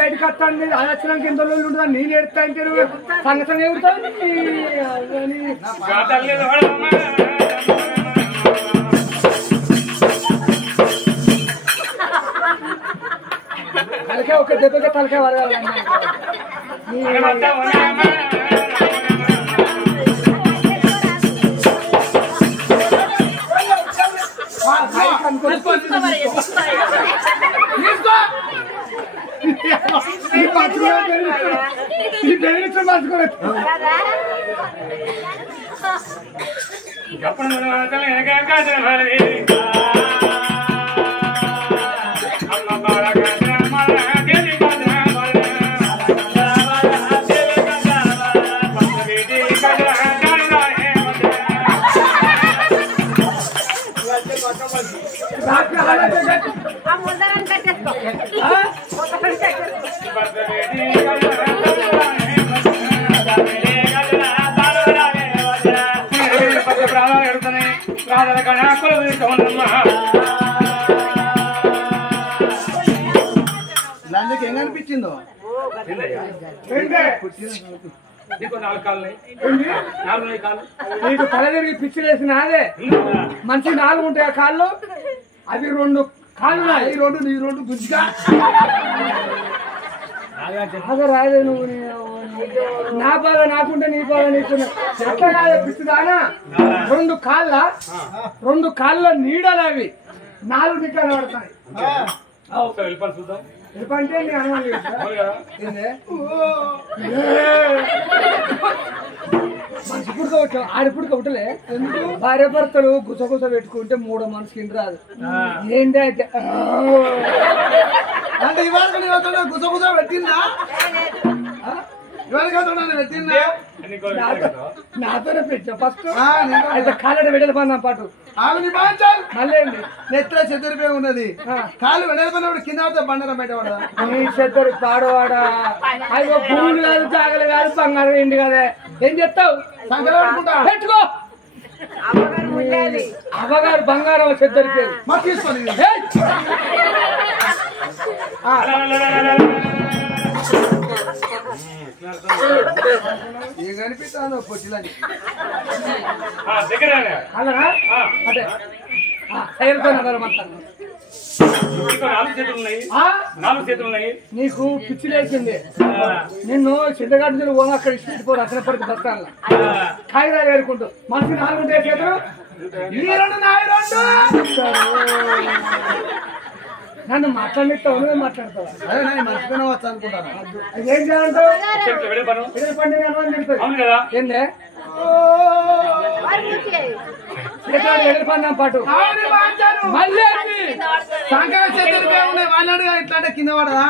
బయటకు వస్తాను అది వచ్చినాక ఎంత రోజులు ఉంటుందా నేను ఎడతా అంటే సంగతి ఎగురుతాను తలకే ఒక దెబ్బగా తలకే వరగాలి దానికి ఏం అనిపించిందో నీకు తల తిరిగి పిచ్చి వేసిన అదే మంచి 4 ఉంటాయి కాళ్ళు అవి 2 కాళ్ళు ఈ 2 నీ 2 గుజ్జుగా రాదే నువ్వు నా బాధ నాకుంటే నీ బాధ నీకున్నా ఎట్లా కాదే పిచ్చిదానా 2 కాళ్ళ నీడలు అవి 4 నిక్కలు పడతాయి ఎందుకంటే నీ అనుమానం మనిషి పుడక వచ్చావు ఆడి పుడక పుట్టలే భార్య భర్తలు గుసగుస పెట్టుకుంటే 3 మనసుకి ఇంటి రాదు ఏంటి అయితే అంటే ఇవాళ గుసగుస పెట్టిందా పెట్టిందా నాతోనే పెట్టా ఫస్ట్ అయితే కాళ్ళ వెడల పన్నాం పాటు మళ్ళీ నెత్తిలో చెద్దరిపోయి ఉన్నది కాళ్ళు వెడలిపోయినప్పుడు కింద బండారం పెట్టవాడా నీ చెద్దరు పాడవాడా అయ్యో భూములు కాదు జాగలు కాదు బంగారం ఏంటి కదా ఏం చెప్తావు పెట్టుకో అవ్వగారు బంగారం చెద్దరికి తీసుకోండి ఏం కనిపిస్తాను పొట్టిలని అలాగా అదే నీకు పిచ్చి లేచింది నిన్ను చింతగడ్డలు పోగా అక్కడ ఇచ్చిపోరు అసలు పడితే బస్తాను కాగితాలు వేరుకుంటూ మనకి 4 ఉంటాయి చేతులు నన్ను మాట్లాడిస్తావు నువ్వే మాట్లాడతావు అదే నేను మర్చిపోయినవచ్చు అనుకుంటాను ఏం చేయాలంటావు ఏందే ఎడపన్నాం పాటు మళ్ళీ వాళ్ళడు ఇట్లాంటే కింద పడదా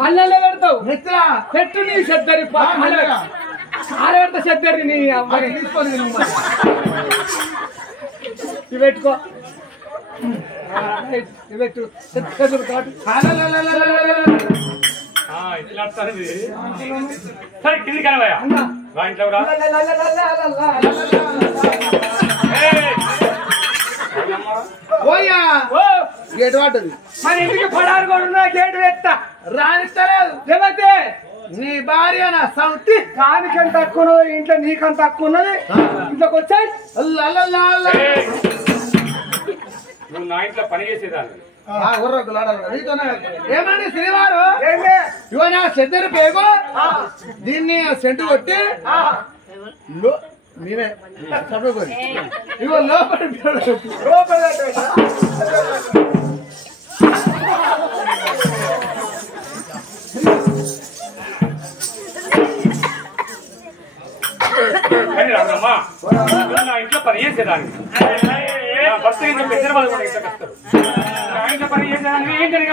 మళ్ళీ పెడతావు పెట్టు నీ చెద్దరి ఆడబెడతా చెద్దరి నీ అమ్మాయి తీసుకొని ఇవి పెట్టుకో పెట్టు చెద్దరు కాటు సరే కింది కనవయ్యా ఇంట్లో రా గేటు పడ్డది మన ఇంటికి పడారు కూడా గేటు పెట్టా రానిస్తలేదు లేకపోతే నీ భార్య నా సౌతి కానికంత తక్కువ ఇంట్లో నీకంత తక్కువ ఉన్నది ఇంట్లోకి వచ్చాయి నువ్వు నా ఇంట్లో పని చేసేదాన్ని ఏమండి శ్రీవారు ఇవ నా చెద్దరు పేగు దీన్ని సెంటు కొట్టి మీరే చదువుకొని ఇగో లోపలి నా ఇంట్లో పని చేసేదాన్ని భర్త ఇంట్లో పెద్దలు వాళ్ళు కూడా ఇంట్లోకి వస్తారు నా ఇంట్లో పని చేసేదాన్ని ఏంటని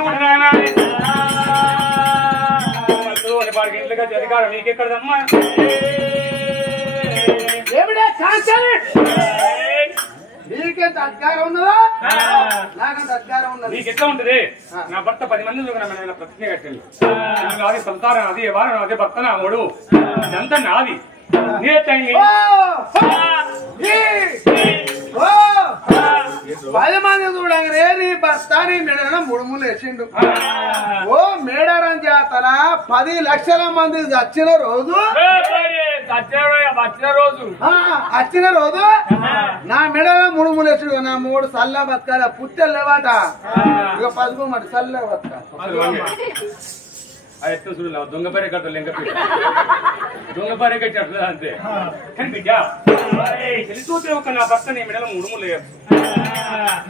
వాడికి ఇంట్లోకి అధికారం నీకెక్కడదమ్మా నీకెంత అధికారం ఉన్నదా నాకంత అధికారం ఉన్నది నీకు ఎట్లా ఉంటది నా భర్త 10 మంది ప్రతిజ్ఞ కట్టింది నాది సంతానం అది వారం అదే భర్త నా మూడు ఇదంతా నాది మంది చూడగానే నీ భర్త నీ మెడన ముడుములు వేసిండు. ఓ మేడారం జాతర 10 లక్షల మంది వచ్చిన రోజు వచ్చిన రోజు నా మెడల ముడుములు వేసుడు. నా 3 సల్ల బతకాల పుట్టెలు లేవాట. ఇక పసుపు మాట సల్ల బతకాలి. చూడు దొంగ పరే కట్టాలి ఇంకా దొంగ పరే కట్టట్లేదు అంతే. కానీ బిడ్డ తెలిసూతే ఒక నా భర్త నీ మెడలో ముడుములు వేయచ్చు.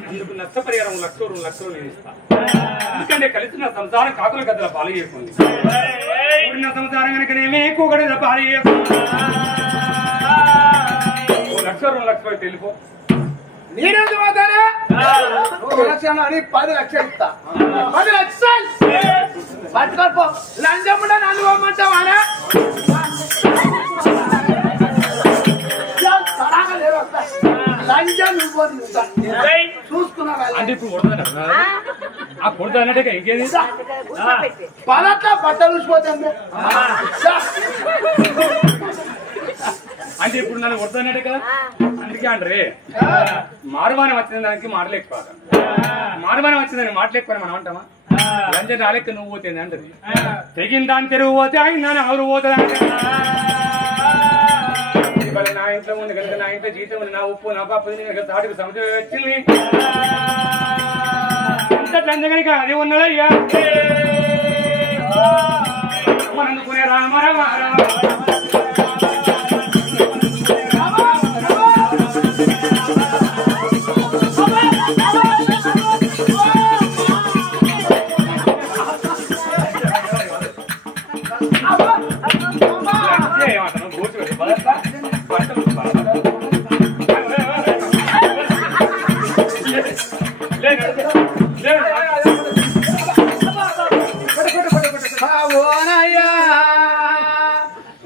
అందుకు నష్టపరిహారం 1 లక్ష 2 లక్షలు నేను ఇస్తా. ఎందుకంటే కలిసి నా సంసారం కాకుల గద్దల పాలు చేయకుంది. నా సంసారం కనుకనేమి కూగడ పాలు చేయకుండా 1 లక్ష 2 లక్షలు తెలిపో. నేనేది పోతానే 1 లక్షలు అని 10 లక్షలు ఇస్తా. 10 లక్షలు పట్టుకోపో. లంచం కూడా నన్ను పోమంటావానే? లంచం చూసుకున్నా అంటే ఇప్పుడు కొడుతుంది ఆ కొడుతా అన్నట్టు ఇంకేది పలట్ల బట్టలు చూసిపోతుంది. అంటే ఇప్పుడు నన్ను కొడుతున్నట్టే కదా. అందుకే అంటారే మారుమానం వచ్చిన దానికి మాటలేకపోతా. మారుమానం వచ్చిందని మాటలేకపోయినా మనం అంటామా? లంచం రాలేక నువ్వు పోతుంది అంటది. తెగిన దాన్ని తెరుగు పోతే ఆయన ఎవరు పోతుంది అంటే నా ఇంట్లో ఉంది కనుక నా ఇంట్లో జీతం ఉంది. నా ఉప్పు నా పాప తాటికి సముద్రం వచ్చింది. ఎంత లంచం కనుక అదే ఉన్నాడయ్యా అనుకునే రామ రామ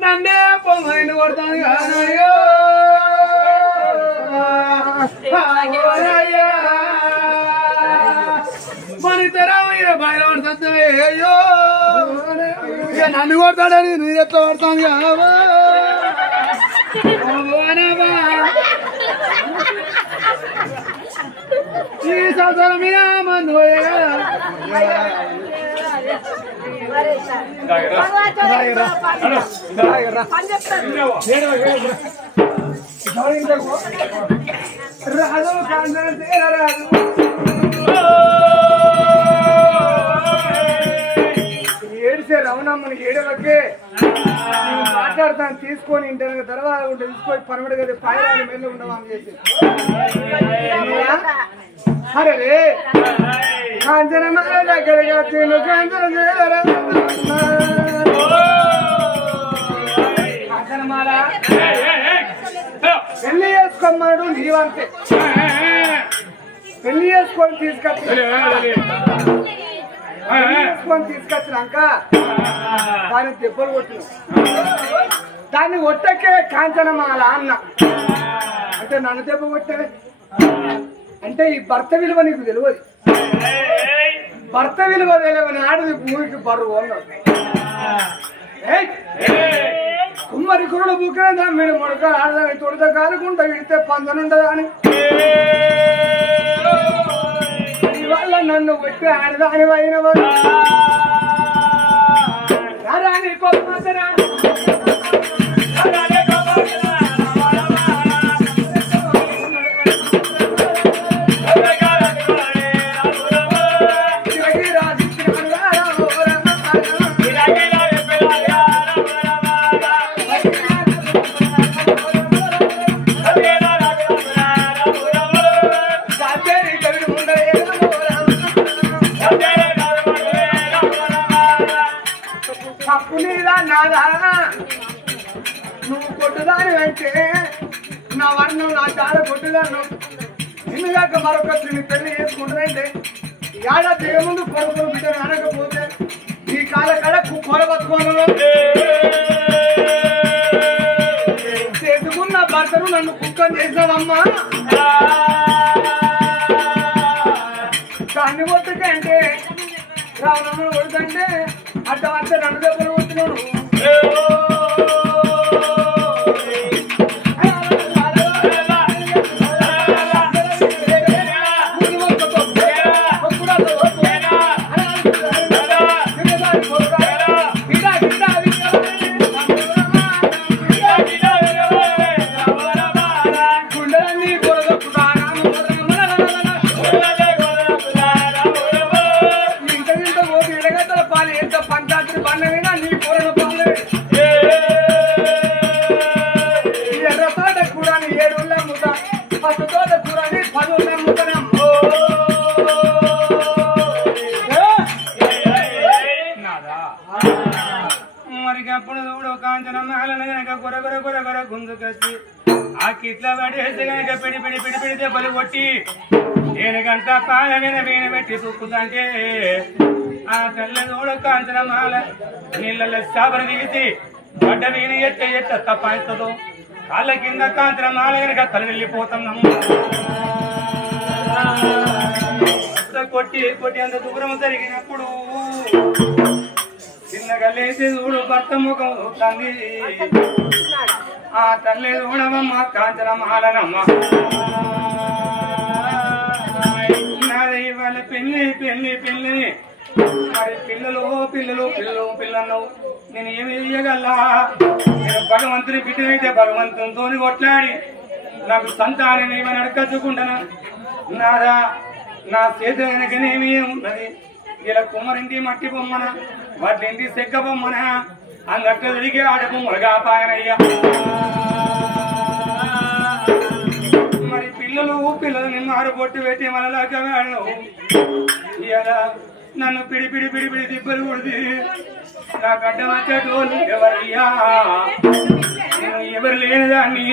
నన్నే పొంగైంది కొడతాను కానయ్యో. మన ఇద్దరం బయట పడుతుంది. అయ్యో నన్ను కొడతాడని నువ్వు ఎట్లా పడతాను కావా? ఈ సంవత్సరం మీద మందు రాదు రాదు ఏడిసే రమణమ్మని ఏడవకే మాట్లాడతాను. తీసుకొని ఇంటర్ తర్వాత ఉంటే తీసుకొని పనబడి కదా పాయరాలు మెల్ల ఉండమని చేసి అరే రే కాంచన దగ్గరగా తిను కాంచనమాల పెళ్లి చేసుకోమన్నాడు నీవంతే. పెళ్లి చేసుకొని తీసుకొచ్చినాక దాన్ని దెబ్బలు కొట్టిన. దాన్ని కొట్టకే కాంచనమాల అన్న అంటే నన్ను దెబ్బ కొట్టే అంటే ఈ భర్త విలువ నీకు తెలియదు. భర్త విలువ తెలియని ఆడది భూమికి బరువు అన్నాడు. కుమ్మరి కురుడు బుక్కిన మీరు ముడక ఆడదాన్ని తొడత కాలుకుంటా విడితే పందనుండదా అని ఇవాళ నన్ను కొట్టి ఆడదాని అయిన రాని కొమ్మరా నువ్వు కొట్టుదాని అంటే నా వర్ణం నా చాలా కొట్టుదాను. నిన్నగాక మరొక పెళ్లి చేసుకుంటానంటే ఏడాది ముందు కొడుకులు బిడ్డను అనకపోతే ఈ కాల కడ కొర బతుకోను చేసుకున్న భర్తను నన్ను కుక్క చేసావమ్మా. దాన్ని కొట్టుకంటే రావణమ్మ కొడుకంటే అట్ట వస్తే 2 దెబ్బలు కొట్టినాడు. ఆ కిట్ల పడేసి కనుక పిడి పిడి పిడి పిడి దెబ్బలు కొట్టి నేను గంట పాల మీద వీణ పెట్టి తూపుతుంటే ఆ తెల్ల దూడ కాంచన మాల నీళ్ళ చాపలు తీసి గడ్డ వీణ ఎట్ట తప్పాయిస్తుందో కాళ్ళ కింద కాంచన మాల కనుక తల వెళ్ళిపోతున్నాం కొట్టి కొట్టి అంత దూరం జరిగినప్పుడు చిన్నగా లేచి చూడు భర్త ముఖం చూస్తుంది ఆ తల్లి చూడవమ్మ కాంచన మాలనమ్మ నాది వాళ్ళ పెళ్లి మరి పిల్లలు నేను ఏమి చేయగలరా నేను భగవంతుని బిడ్డనైతే భగవంతునితో కొట్లాడి నాకు సంతానం ఏమని అడగచ్చుకుంటానా నాదా నా చేతి వెనకనేమి ఉన్నది ఇలా కుమ్మరింటి మట్టి బొమ్మన వాటింటి సెక్క బొమ్మన అంగట్టు తిరిగి ఆడబొమ్మలుగా పాయనయ్యా మరి పిల్లలు నిన్ను ఆడబొట్టు పెట్టి మనలాగా వాడవు ఇలా నన్ను పిడి దిబ్బలు కొడిది నాకు అడ్డం వచ్చేటోళ్ళు ఎవరయ్యా నేను ఎవరు లేనిదాన్ని